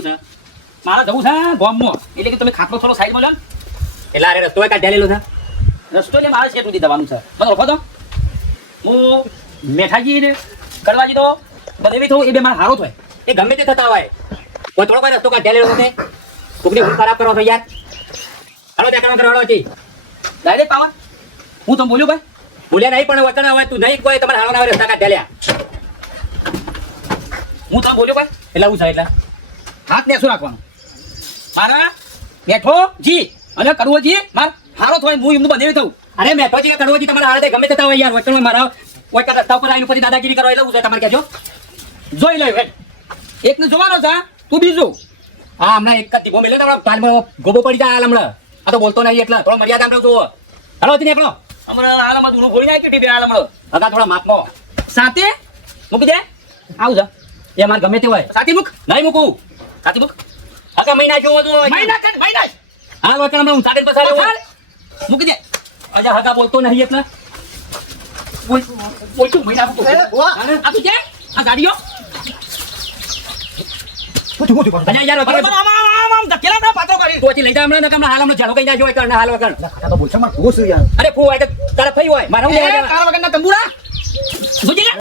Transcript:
શું છે? મારે જવું છે ગામમાં. એટલે કે તમે ખાટલો થોડો સાઈડમાં લો ને. એટલે અરે રસ્તો કાઢી લેલો છે. રસ્તો એટલે મારે શેઠ સુધી જવાનું છે. મને ઓળખો તો? હું મેઠાજી ને કડવાજી તો બધે થયું એ બે મારા હારો થાય. એ ગમે તે થતા હોય કોઈ થોડો કોઈ રસ્તો કાઢી લેલો છે. કોકની ઊંઘ ખરાબ કરો છો યાર. હાલો ત્યાં કામ કરવાનો હતી. ડાયરેક્ટ પાવર હું તમને બોલ્યો ભાઈ. બોલ્યા નહીં પણ વચન આવે તું નહીં કોઈ તમારે હાલો ના રસ્તા કાઢી લ્યા. હું તમને બોલ્યો ભાઈ. એટલે હું છે એટલે હાથ ને શું રાખવાનું મારા બેઠો જી અને કડવોજી માર હારો થાય હું એમનું બધે થયું. અરે મેઠોજી કે કડવોજી તમારા હારે ગમે તેતા હોય યાર વચન મારા કોઈ રસ્તા ઉપર આવીને પછી દાદાગીરી કરો એટલે હું છે તમારે કહેજો. જોઈ લે હેડ એકને જોવાનો છે તું બીજું. હા હમણાં એક જ દીવો મેલ્યો તો કાલમાં ગોબો પડી જાય હાલ હમણાં. આ તો બોલતો નહીં એટલે થોડો મર્યાદા રાખજો. હાલો હતી નીકળો. હમણાં હાલમાં દૂરો ફોડી નાખી ટીપે હાલમાં હગા થોડા માપમાં સાથે મૂકી દે આવું છે એ મારે ગમે તે હોય સાથી મુક નહીં મૂકું. સાથી મુક હગા મહિના જોવો તો મહિના કર મહિના હાલ વચન હમણાં હું સાડે પસાર મૂકી દે અજા હગા બોલતો નહીં એટલે બોલ બોલ તું મહિના મૂકો આ તું જે આ ગાડીઓ અજા યાર વગર આમ ધકેલા આપણે પાત્રો કરી તો લઈ જા હમણાં ને હમણાં હાલ હમણાં ઝાડો કઈ જાય જો એટલે હાલ વગર તો બોલશો માર ઘોસ યાર અરે ફૂ હોય તો તારા ફઈ હોય મારા હું લેવા તારા વગરના તંબુરા